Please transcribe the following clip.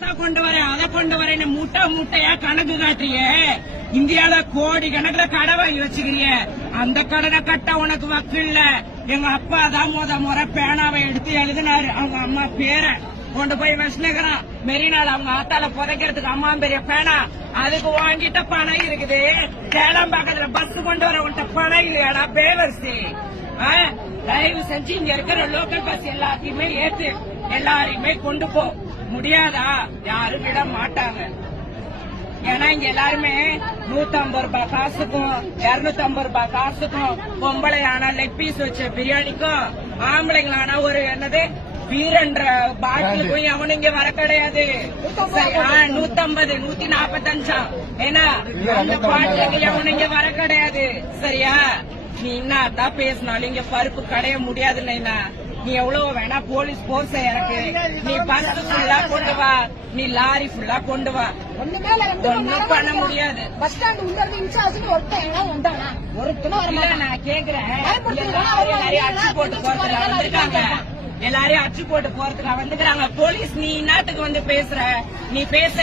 கொண்டு வரேன் அதை கொண்டு வரேன் முட்டை முட்டையா கணக்கு காட்டுறிய. இந்தியால கோடி கணக்குல கடை வாங்கி வச்சுக்கிறிய. அந்த கடனை கட்ட உனக்கு வக்கு இல்ல. எங்க அப்பா தான் முத முறை பேனாவை எடுத்து எழுதினாரு. அவங்க அம்மா பேரை கொண்டு போய் வச்சுனுக்கிறான். மெரினால அவங்க ஆத்தால புதைக்கிறதுக்கு அம்மா பெரிய பேனா. அதுக்கு வாங்கிட்ட பணம் இருக்குது. சேலம் பக்கத்துல பஸ் கொண்டு வர உன்ட்ட பணம் இல்லையாடா பேவர்சி? ஆ? தயவு செஞ்சு இங்க இருக்கிற லோக்கல் பஸ் எல்லாத்தையுமே ஏத்து. எல்லாரையுமே கொண்டு போ. முடியாதா? யாரும் விட மாட்டாங்க. ஏன்னா இங்க எல்லாருமே நூத்தி ஐம்பது ரூபாய் காசுக்கும் இருநூத்தி ஐம்பது ரூபாய் காசுக்கும் பொம்பளை ஆனா லெக் பீஸ் வச்ச பிரியாணிக்கும் ஆம்பளைங்களானா ஒரு என்னது வீரன்ற பாட்டிலுக்கும் எவனும் இங்க வர கிடையாது. நூத்தி ஐம்பது நூத்தி நாப்பத்தஞ்சா ஏன்னா அந்த பாட்டிலுக்கு எவனும் இங்க வர கிடையாது. சரியா? நீ என்னத்தான் பேசினாலும் இங்க பருப்பு கடைய முடியாது நைனா. நீ எவ்வளவு வேணா போலீஸ் போர்ஸ் இறக்கு. நீ பஸ் ஃபுல்லா கொண்டு வா. நீ லாரி ஃபுல்லா கொண்டு வா. ஒண்ணுமே பண்ண முடியாது. பஸ் ஸ்டாண்ட் உள்ள இருந்து ஒருத்தன் வந்தானா? ஒருத்தனும். நான் கேக்குறேன். எல்லாரையும் அச்சு போட்டு போறதுக்கு வந்திருக்காங்க. எல்லாரையும் அச்சு போட்டு போறதுக்கு வந்துக்கிறாங்க போலீஸ் நீ என்னத்துக்கு வந்து பேசுற? நீ பேச